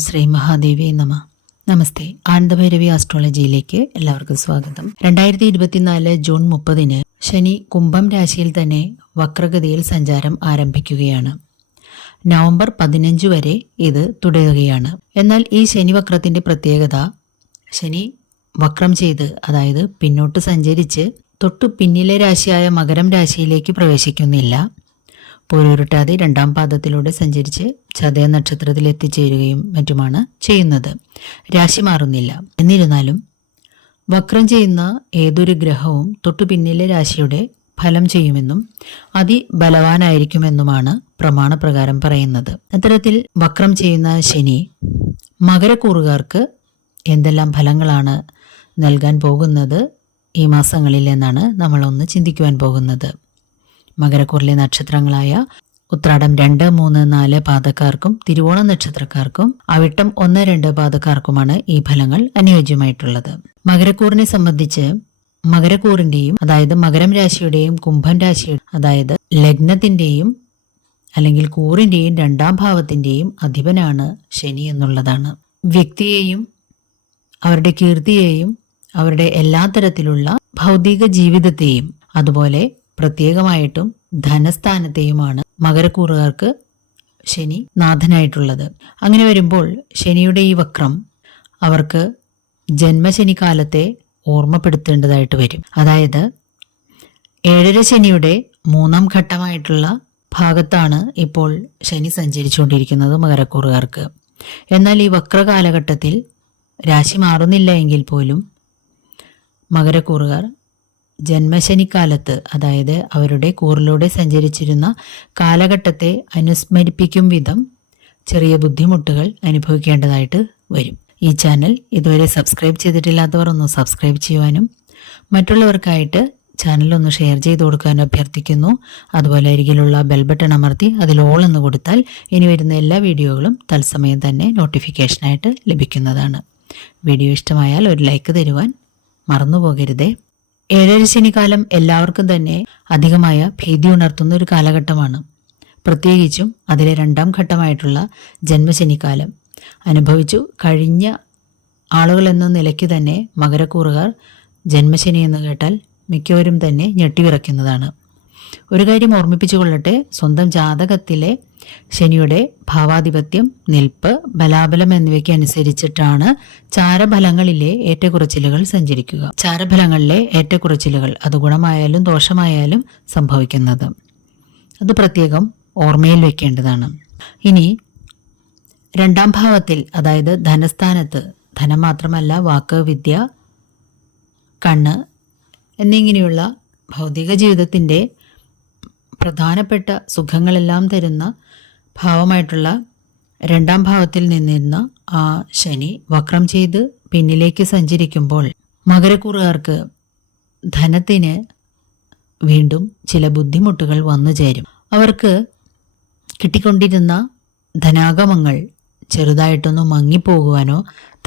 ശ്രീ മഹാദേവി നമ. നമസ്തേ. ആനന്ദഭൈരവി ആസ്ട്രോളജിയിലേക്ക് എല്ലാവർക്കും സ്വാഗതം. രണ്ടായിരത്തി ഇരുപത്തിനാല് ജൂൺ മുപ്പതിന് ശനി കുംഭം രാശിയിൽ തന്നെ വക്രഗതിയിൽ സഞ്ചാരം ആരംഭിക്കുകയാണ്. നവംബർ പതിനഞ്ച് വരെ ഇത് തുടരുകയാണ്. എന്നാൽ ഈ ശനി വക്രത്തിന്റെ പ്രത്യേകത ശനി വക്രം ചെയ്ത് അതായത് പിന്നോട്ട് സഞ്ചരിച്ച് തൊട്ടു പിന്നിലെ രാശിയായ മകരം രാശിയിലേക്ക് പ്രവേശിക്കുന്നില്ല. പോരുരുട്ടാതെ രണ്ടാം പാദത്തിലൂടെ സഞ്ചരിച്ച് ചതയ നക്ഷത്രത്തിൽ എത്തിച്ചേരുകയും മറ്റുമാണ് ചെയ്യുന്നത്. രാശി മാറുന്നില്ല. എന്നിരുന്നാലും വക്രം ചെയ്യുന്ന ഏതൊരു ഗ്രഹവും തൊട്ടു പിന്നിലെ രാശിയുടെ ഫലം ചെയ്യുമെന്നും അതിബലവാനായിരിക്കുമെന്നുമാണ് പ്രമാണപ്രകാരം പറയുന്നത്. അത്തരത്തിൽ വക്രം ചെയ്യുന്ന ശനി മകരക്കൂറുകാർക്ക് എന്തെല്ലാം ഫലങ്ങളാണ് നൽകാൻ പോകുന്നത് ഈ മാസങ്ങളിൽ എന്നാണ് നമ്മളൊന്ന് ചിന്തിക്കുവാൻ പോകുന്നത്. മകരക്കൂറിലെ നക്ഷത്രങ്ങളായ ഉത്രാടം രണ്ട് മൂന്ന് നാല് പാതക്കാർക്കും തിരുവോണ നക്ഷത്രക്കാർക്കും അവിട്ടം ഒന്ന് രണ്ട് പാതക്കാർക്കുമാണ് ഈ ഫലങ്ങൾ അനുയോജ്യമായിട്ടുള്ളത്. മകരക്കൂറിനെ സംബന്ധിച്ച് മകരക്കൂറിന്റെയും അതായത് മകരം രാശിയുടെയും കുംഭം രാശിയുടെ അതായത് ലഗ്നത്തിന്റെയും അല്ലെങ്കിൽ കൂറിന്റെയും രണ്ടാം ഭാവത്തിന്റെയും അധിപനാണ് ശനി എന്നുള്ളതാണ്. വ്യക്തിയെയും അവരുടെ കീർത്തിയെയും അവരുടെ എല്ലാ തരത്തിലുള്ള ഭൗതിക ജീവിതത്തെയും അതുപോലെ പ്രത്യേകമായിട്ടും ധനസ്ഥാനത്തെയുമാണ് മകരക്കൂറുകാർക്ക് ശനി നാഥനായിട്ടുള്ളത്. അങ്ങനെ വരുമ്പോൾ ശനിയുടെ ഈ വക്രം അവർക്ക് ജന്മശനി കാലത്തെ ഓർമ്മപ്പെടുത്തേണ്ടതായിട്ട് വരും. അതായത് ഏഴര ശനിയുടെ മൂന്നാം ഘട്ടമായിട്ടുള്ള ഭാഗത്താണ് ഇപ്പോൾ ശനി സഞ്ചരിച്ചുകൊണ്ടിരിക്കുന്നത് മകരക്കൂറുകാർക്ക്. എന്നാൽ ഈ വക്ര കാലഘട്ടത്തിൽ രാശി മാറുന്നില്ല എങ്കിൽ പോലും മകരക്കൂറുകാർ ജന്മശനിക്കാലത്ത് അതായത് അവരുടെ കൂറിലൂടെ സഞ്ചരിച്ചിരുന്ന കാലഘട്ടത്തെ അനുസ്മരിപ്പിക്കും വിധം ചെറിയ ബുദ്ധിമുട്ടുകൾ അനുഭവിക്കേണ്ടതായിട്ട് വരും. ഈ ചാനൽ ഇതുവരെ സബ്സ്ക്രൈബ് ചെയ്തിട്ടില്ലാത്തവർ ഒന്ന് സബ്സ്ക്രൈബ് ചെയ്യുവാനും മറ്റുള്ളവർക്കായിട്ട് ചാനൽ ഒന്ന് ഷെയർ ചെയ്ത് കൊടുക്കാൻ അഭ്യർത്ഥിക്കുന്നു. അതുപോലെ അരികിലുള്ള ബെൽ ബട്ടൺ അമർത്തി അതിൽ ഓൾ എന്ന് കൊടുത്താൽ ഇനി വരുന്ന എല്ലാ വീഡിയോകളും തത്സമയം തന്നെ നോട്ടിഫിക്കേഷനായിട്ട് ലഭിക്കുന്നതാണ്. വീഡിയോ ഇഷ്ടമായാൽ ഒരു ലൈക്ക് തരുവാൻ മറന്നു പോകരുതേ ഏഴര ശനിക്കാലം എല്ലാവർക്കും തന്നെ അധികമായ ഭീതി ഉണർത്തുന്ന ഒരു കാലഘട്ടമാണ്. പ്രത്യേകിച്ചും അതിലെ രണ്ടാം ഘട്ടമായിട്ടുള്ള ജന്മശനിക്കാലം. അനുഭവിച്ചു കഴിഞ്ഞ ആളുകൾ എന്ന നിലയ്ക്ക് തന്നെ മകരക്കൂറുകാർ ജന്മശനി എന്ന് കേട്ടാൽ മിക്കവരും തന്നെ ഞെട്ടിവിറയ്ക്കുന്നതാണ് ഒരു കാര്യം ഓർമ്മിപ്പിച്ചു കൊള്ളട്ടെ. സ്വന്തം ജാതകത്തിലെ ശനിയുടെ ഭാവാധിപത്യം നിൽപ്പ് ബലാബലം എന്നിവയ്ക്ക് അനുസരിച്ചിട്ടാണ് ചാരഫലങ്ങളിലെ ഏറ്റക്കുറച്ചിലുകൾ സഞ്ചരിക്കുക. ചാരഫലങ്ങളിലെ ഏറ്റക്കുറച്ചിലുകൾ അത് ഗുണമായാലും ദോഷമായാലും സംഭവിക്കുന്നത്. അത് പ്രത്യേകം ഓർമ്മയിൽ വെക്കേണ്ടതാണ്. ഇനി രണ്ടാം ഭാവത്തിൽ അതായത് ധനസ്ഥാനത്ത് ധനം മാത്രമല്ല വാക്ക് വിദ്യ കണ്ണ് എന്നിങ്ങനെയുള്ള ഭൗതിക ജീവിതത്തിന്റെ പ്രധാനപ്പെട്ട സുഖങ്ങളെല്ലാം തരുന്ന ഭാവമായിട്ടുള്ള രണ്ടാം ഭാവത്തിൽ നിന്നിരുന്ന ആ ശനി വക്രം ചെയ്ത് പിന്നിലേക്ക് സഞ്ചരിക്കുമ്പോൾ മകരക്കൂറുകാർക്ക് ധനത്തിന് വീണ്ടും ചില ബുദ്ധിമുട്ടുകൾ വന്നു ചേരും. അവർക്ക് കിട്ടിക്കൊണ്ടിരുന്ന ധനാഗമങ്ങൾ ചെറുതായിട്ടൊന്ന് മങ്ങിപ്പോകുവാനോ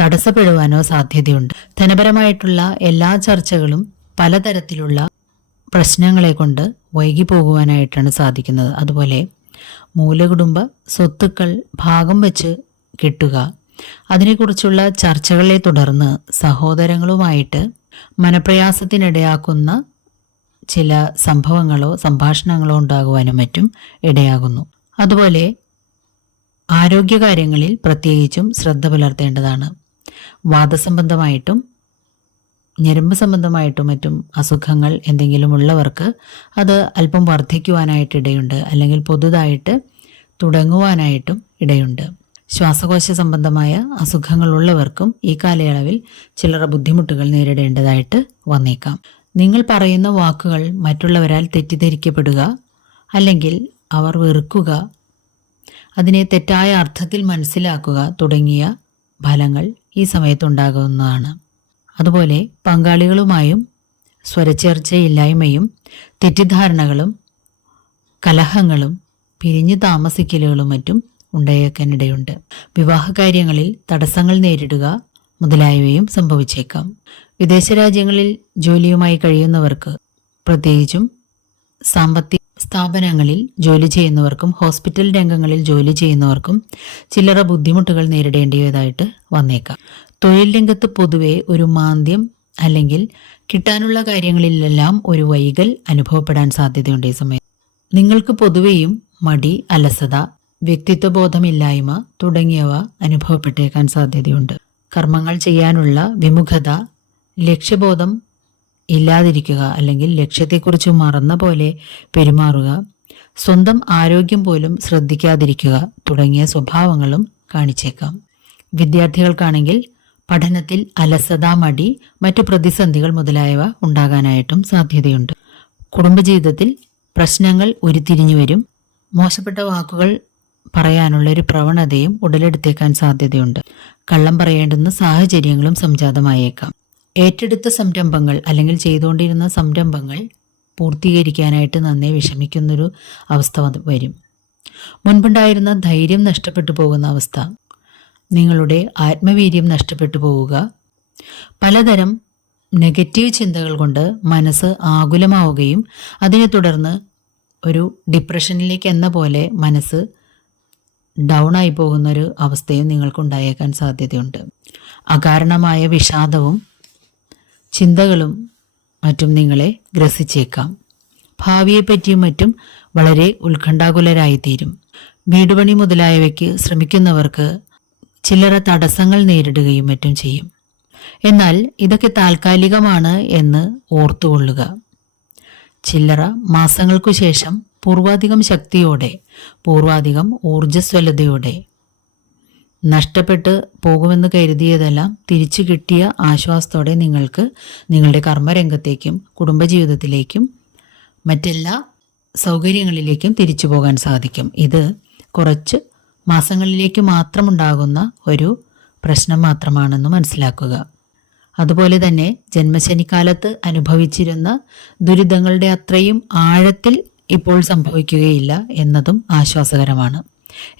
തടസ്സപ്പെടുവാനോ സാധ്യതയുണ്ട്. ധനപരമായിട്ടുള്ള എല്ലാ ചർച്ചകളും പലതരത്തിലുള്ള പ്രശ്നങ്ങളെ കൊണ്ട് വൈകി പോകുവാനായിട്ടാണ് സാധിക്കുന്നത്. അതുപോലെ മൂലകുടുംബ സ്വത്തുക്കൾ ഭാഗം വെച്ച് കിട്ടുക അതിനെക്കുറിച്ചുള്ള ചർച്ചകളെ തുടർന്ന് സഹോദരങ്ങളുമായിട്ട് മനപ്രയാസത്തിനിടയാക്കുന്ന ചില സംഭവങ്ങളോ സംഭാഷണങ്ങളോ ഉണ്ടാകുവാനും മറ്റും ഇടയാകുന്നു. അതുപോലെ ആരോഗ്യകാര്യങ്ങളിൽ പ്രത്യേകിച്ചും ശ്രദ്ധ പുലർത്തേണ്ടതാണ്. വാദസംബന്ധമായിട്ടും ഞരമ്പ് സംബന്ധമായിട്ടും മറ്റും അസുഖങ്ങൾ എന്തെങ്കിലും ഉള്ളവർക്ക് അത് അല്പം വർദ്ധിക്കുവാനായിട്ട് ഇടയുണ്ട് അല്ലെങ്കിൽ പുതുതായിട്ട് തുടങ്ങുവാനായിട്ടും ഇടയുണ്ട്. ശ്വാസകോശ സംബന്ധമായ അസുഖങ്ങൾ ഉള്ളവർക്കും ഈ കാലയളവിൽ ചിലർ ബുദ്ധിമുട്ടുകൾ നേരിടേണ്ടതായിട്ട് വന്നേക്കാം. നിങ്ങൾ പറയുന്ന വാക്കുകൾ മറ്റുള്ളവരാൽ തെറ്റിദ്ധരിക്കപ്പെടുക അല്ലെങ്കിൽ അവർ വെറുക്കുക അതിനെ തെറ്റായ അർത്ഥത്തിൽ മനസ്സിലാക്കുക തുടങ്ങിയ ഫലങ്ങൾ ഈ സമയത്തുണ്ടാകുന്നതാണ് അതുപോലെ പങ്കാളികളുമായും സ്വരച്ചേർച്ചയില്ലായ്മയും തെറ്റിദ്ധാരണകളും കലഹങ്ങളും പിരിഞ്ഞു താമസിക്കലുകളും മറ്റും ഉണ്ടായേക്കാനിടയുണ്ട്. വിവാഹകാര്യങ്ങളിൽ തടസ്സങ്ങൾ നേരിടുക മുതലായവയും സംഭവിച്ചേക്കാം. വിദേശ രാജ്യങ്ങളിൽ ജോലിയുമായി കഴിയുന്നവർക്ക് പ്രത്യേകിച്ചും സാമ്പത്തിക സ്ഥാപനങ്ങളിൽ ജോലി ചെയ്യുന്നവർക്കും ഹോസ്പിറ്റൽ രംഗങ്ങളിൽ ജോലി ചെയ്യുന്നവർക്കും ചില്ലറ ബുദ്ധിമുട്ടുകൾ നേരിടേണ്ടിയതായിട്ട് വന്നേക്കാം. തൊഴിൽ രംഗത്ത് പൊതുവെ ഒരു മാന്ദ്യം അല്ലെങ്കിൽ കിട്ടാനുള്ള കാര്യങ്ങളിലെല്ലാം ഒരു വൈകൽ അനുഭവപ്പെടാൻ സാധ്യതയുണ്ട് ഈ സമയം. നിങ്ങൾക്ക് പൊതുവെയും മടി അലസത വ്യക്തിത്വബോധമില്ലായ്മ തുടങ്ങിയവ അനുഭവപ്പെട്ടേക്കാൻ സാധ്യതയുണ്ട്. കർമ്മങ്ങൾ ചെയ്യാനുള്ള വിമുഖത ലക്ഷ്യബോധം ഇല്ലാതിരിക്കുക അല്ലെങ്കിൽ ലക്ഷ്യത്തെക്കുറിച്ച് മറന്ന പോലെ പെരുമാറുക. സ്വന്തം ആരോഗ്യം പോലും ശ്രദ്ധിക്കാതിരിക്കുക തുടങ്ങിയ സ്വഭാവങ്ങളും കാണിച്ചേക്കാം. വിദ്യാർത്ഥികൾക്കാണെങ്കിൽ പഠനത്തിൽ അലസത മടി മറ്റു പ്രതിസന്ധികൾ മുതലായവ ഉണ്ടാകാനായിട്ടും സാധ്യതയുണ്ട്. കുടുംബജീവിതത്തിൽ പ്രശ്നങ്ങൾ ഉരുത്തിരിഞ്ഞു വരും. മോശപ്പെട്ട വാക്കുകൾ പറയാനുള്ള ഒരു പ്രവണതയും ഉടലെടുത്തേക്കാൻ സാധ്യതയുണ്ട്. കള്ളം പറയേണ്ടുന്ന സാഹചര്യങ്ങളും സംജാതമായേക്കാം. ഏറ്റെടുത്ത സംരംഭങ്ങൾ അല്ലെങ്കിൽ ചെയ്തുകൊണ്ടിരുന്ന സംരംഭങ്ങൾ പൂർത്തീകരിക്കാനായിട്ട് നന്നേ വിഷമിക്കുന്നൊരു അവസ്ഥ വരും. മുൻപുണ്ടായിരുന്ന ധൈര്യം നഷ്ടപ്പെട്ടു പോകുന്ന അവസ്ഥ നിങ്ങളുടെ ആത്മവീര്യം നഷ്ടപ്പെട്ടു പോവുക പലതരം നെഗറ്റീവ് ചിന്തകൾ കൊണ്ട് മനസ്സ് ആകുലമാവുകയും അതിനെ തുടർന്ന് ഒരു ഡിപ്രഷനിലേക്ക് എന്ന പോലെ മനസ്സ് ഡൗൺ ആയി പോകുന്നൊരു അവസ്ഥയും നിങ്ങൾക്കുണ്ടായേക്കാൻ സാധ്യതയുണ്ട്. അകാരണമായ വിഷാദവും ചിന്തകളും മറ്റും നിങ്ങളെ ഗ്രസിച്ചേക്കാം. ഭാവിയെപ്പറ്റിയും മറ്റും വളരെ ഉത്കണ്ഠാകുലരായിത്തീരും. വീടുപണി മുതലായവയ്ക്ക് ശ്രമിക്കുന്നവർക്ക് ചില്ലറ തടസ്സങ്ങൾ നേരിടുകയും മറ്റും ചെയ്യും. എന്നാൽ ഇതൊക്കെ താൽക്കാലികമാണ് എന്ന് ഓർത്തുകൊള്ളുക. ചില്ലറ മാസങ്ങൾക്കു ശേഷം പൂർവാധികം ശക്തിയോടെ പൂർവാധികം ഊർജസ്വലതയോടെ നഷ്ടപ്പെട്ട് പോകുമെന്ന് കരുതിയതെല്ലാം തിരിച്ചു കിട്ടിയ ആശ്വാസത്തോടെ നിങ്ങൾക്ക് നിങ്ങളുടെ കർമ്മരംഗത്തേക്കും കുടുംബജീവിതത്തിലേക്കും മറ്റെല്ലാ സൗകര്യങ്ങളിലേക്കും തിരിച്ചു പോകാൻ സാധിക്കും. ഇത് കുറച്ച് മാസങ്ങളിലേക്ക് മാത്രമുണ്ടാകുന്ന ഒരു പ്രശ്നം മാത്രമാണെന്ന് മനസ്സിലാക്കുക. അതുപോലെ തന്നെ ജന്മശനിക്കാലത്ത് അനുഭവിച്ചിരുന്ന ദുരിതങ്ങളുടെ അത്രയും ആഴത്തിൽ ഇപ്പോൾ സംഭവിക്കുകയില്ല എന്നതും ആശ്വാസകരമാണ്.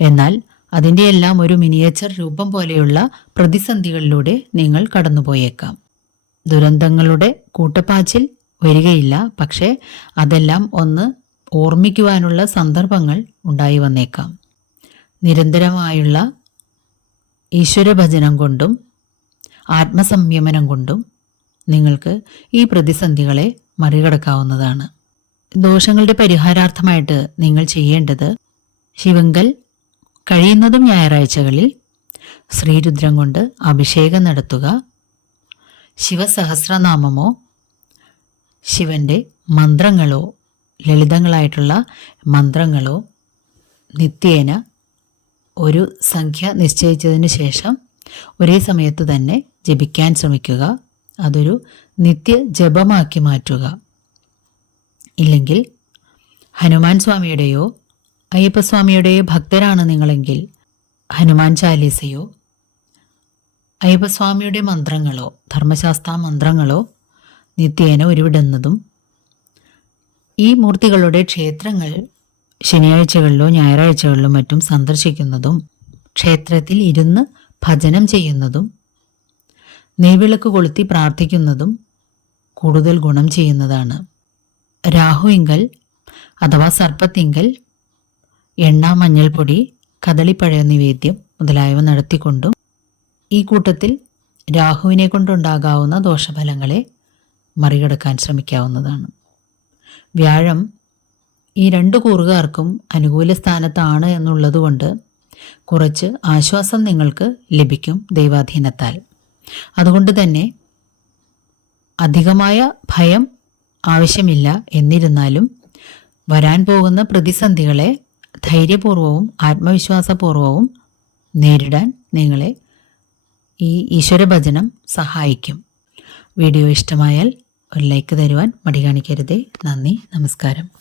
എന്നാൽ അതിന്റെ എല്ലാം ഒരു മിനിയേച്ചർ രൂപം പോലെയുള്ള പ്രതിസന്ധികളിലൂടെ നിങ്ങൾ കടന്നുപോയേക്കാം. ദുരന്തങ്ങളുടെ കൂട്ടപ്പാച്ചിൽ വരികയില്ല പക്ഷേ അതെല്ലാം ഒന്ന് ഓർമ്മിക്കുവാനുള്ള സന്ദർഭങ്ങൾ ഉണ്ടായി വന്നേക്കാം. നിരന്തരമായുള്ള ഈശ്വരഭജനം കൊണ്ടും ആത്മസംയമനം കൊണ്ടും നിങ്ങൾക്ക് ഈ പ്രതിസന്ധികളെ മറികടക്കാവുന്നതാണ്. ദോഷങ്ങളുടെ പരിഹാരാർത്ഥമായിട്ട് നിങ്ങൾ ചെയ്യേണ്ടത് ശിവങ്കൽ കഴിയുന്നതും ഞായറാഴ്ചകളിൽ ശ്രീരുദ്രം കൊണ്ട് അഭിഷേകം നടത്തുക. ശിവസഹസ്രനാമമോ ശിവന്റെ മന്ത്രങ്ങളോ ലളിതങ്ങളായിട്ടുള്ള മന്ത്രങ്ങളോ നിത്യേന ഒരു സംഖ്യ നിശ്ചയിച്ചതിന് ശേഷം ഒരേ സമയത്ത് തന്നെ ജപിക്കാൻ ശ്രമിക്കുക. അതൊരു നിത്യ ജപമാക്കി മാറ്റുക. ഇല്ലെങ്കിൽ ഹനുമാൻ സ്വാമിയുടെയോ അയ്യപ്പസ്വാമിയുടെയോ ഭക്തരാണ് നിങ്ങളെങ്കിൽ ഹനുമാൻ ചാലീസയോ അയ്യപ്പസ്വാമിയുടെ മന്ത്രങ്ങളോ ധർമ്മശാസ്ത്ര മന്ത്രങ്ങളോ നിത്യേന ഉരുവിടുന്നതും ഈ മൂർത്തികളുടെ ക്ഷേത്രങ്ങൾ ശനിയാഴ്ചകളിലോ ഞായറാഴ്ചകളിലോ മറ്റും സന്ദർശിക്കുന്നതും ക്ഷേത്രത്തിൽ ഇരുന്ന് ഭജനം ചെയ്യുന്നതും നെയ്വിളക്ക് കൊളുത്തി പ്രാർത്ഥിക്കുന്നതും കൂടുതൽ ഗുണം ചെയ്യുന്നതാണ്. രാഹുവിങ്കൽ അഥവാ സർപ്പത്തിങ്കൽ എണ്ണ മഞ്ഞൾപ്പൊടി കദളിപ്പഴ നിവേദ്യം മുതലായവ നടത്തിക്കൊണ്ടും ഈ കൂട്ടത്തിൽ രാഹുവിനെ കൊണ്ടുണ്ടാകാവുന്ന ദോഷഫലങ്ങളെ മറികടക്കാൻ ശ്രമിക്കാവുന്നതാണ്. വ്യാഴം ഈ രണ്ട് കൂറുകാർക്കും അനുകൂല സ്ഥാനത്താണ് എന്നുള്ളതുകൊണ്ട് കുറച്ച് ആശ്വാസം നിങ്ങൾക്ക് ലഭിക്കും ദൈവാധീനത്താൽ. അതുകൊണ്ട് തന്നെ അധികമായ ഭയം ആവശ്യമില്ല എന്നിരുന്നാലും വരാൻ പോകുന്ന പ്രതിസന്ധികളെ ധൈര്യപൂർവവും ആത്മവിശ്വാസപൂർവവും നേരിടാൻ നിങ്ങളെ ഈ ഈശ്വരഭജനം സഹായിക്കും. വീഡിയോ ഇഷ്ടമായാൽ ഒരു ലൈക്ക് തരുവാൻ മടി കാണിക്കരുതേ. നന്ദി നമസ്കാരം.